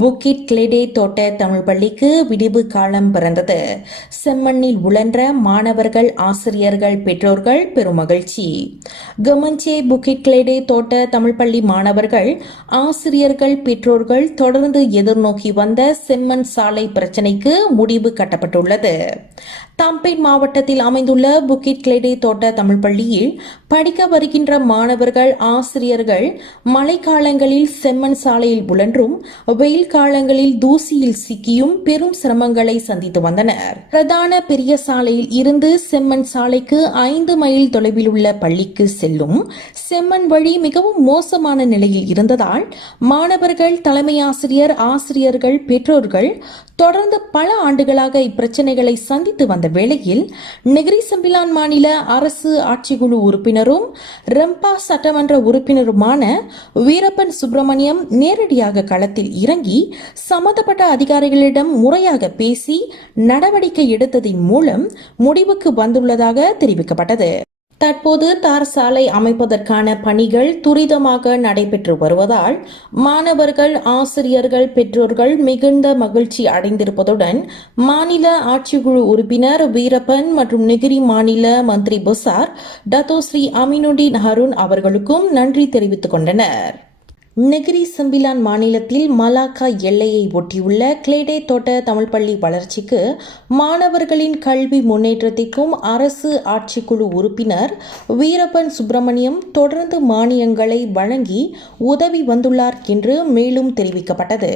புக்கிட் கிளேடே தோட்ட தமிழ் பள்ளிக்கு விடிவு காலம் பிறந்தது. செம்மண்ணில் உழன்ற மாணவர்கள் ஆசிரியர்கள் பெற்றோர்கள் பெருமகிழ்ச்சி. கமஞ்சே புக்கிட் கிளேடே தோட்ட தமிழ் பள்ளி மாணவர்கள் ஆசிரியர்கள் பெற்றோர்கள் தொடர்ந்து எதிர்நோக்கி வந்த செம்மண் சாலை பிரச்சினைக்கு முடிவு கட்டப்பட்டுள்ளது. தம்பேன் மாவட்டத்தில் அமைந்துள்ள புக்கிட் கிளேடே தோட்ட தமிழ் பள்ளியில் படிக்க வருகின்ற மாணவர்கள் ஆசிரியர்கள் மழைக்காலங்களில் செம்மண் சாலையில் உழன்றும் வெயில் காலங்களில் தூசியில் சிக்கியும் பெரும் சிரமங்களை சந்தித்து வந்தனர். பிரதான பெரிய சாலையில் இருந்து செம்மண் சாலைக்கு ஐந்து மைல் தொலைவில் உள்ள பள்ளிக்கு செல்லும் செம்மண் வழி மிகவும் மோசமான நிலையில் இருந்ததால் மாணவர்கள் தலைமை ஆசிரியர் ஆசிரியர்கள் பெற்றோர்கள் தொடர்ந்து பல ஆண்டுகளாக இப்பிரச்சனைகளை சந்தித்து வந்தனர். வேளையில் நெகிரி சம்பிலான் மாநில அரசு ஆட்சிக்குழு உறுப்பினரும் ரெம்பா சட்டமன்ற உறுப்பினருமான வீரப்பன் சுப்பிரமணியம் நேரடியாக களத்தில் இறங்கி சம்பந்தப்பட்ட அதிகாரிகளிடம் முறையாக பேசி நடவடிக்கை எடுத்ததின் மூலம் முடிவுக்கு வந்துள்ளதாக தெரிவிக்கப்பட்டது. தற்போது தார் சாலை அமைப்பதற்கான பணிகள் துரிதமாக நடைபெற்று வருவதால் மாணவர்கள் ஆசிரியர்கள் பெற்றோர்கள் மிகுந்த மகிழ்ச்சி அடைந்திருப்பதுடன் மாநில ஆட்சிக்குழு உறுப்பினர் வீரப்பன் மற்றும் நெகிரி மாநில மந்திரி புசார் டத்தோஸ்ரீ அமினுடின் ஹருண் அவர்களுக்கும் நன்றி தெரிவித்துக் கொண்டனர். நெகிரி சம்பிலான் மாநிலத்தில் மலாக்கா எல்லையை ஒட்டியுள்ள கிளேடே தோட்ட தமிழ் பள்ளி வளர்ச்சிக்கு மாணவர்களின் கல்வி முன்னேற்றத்திற்கும் அரசு ஆட்சிக்குழு உறுப்பினர் வீரப்பன் சுப்பிரமணியம் தொடர்ந்து மானியங்களை வழங்கி உதவி வந்துள்ளார் என்று மேலும் தெரிவிக்கப்பட்டது.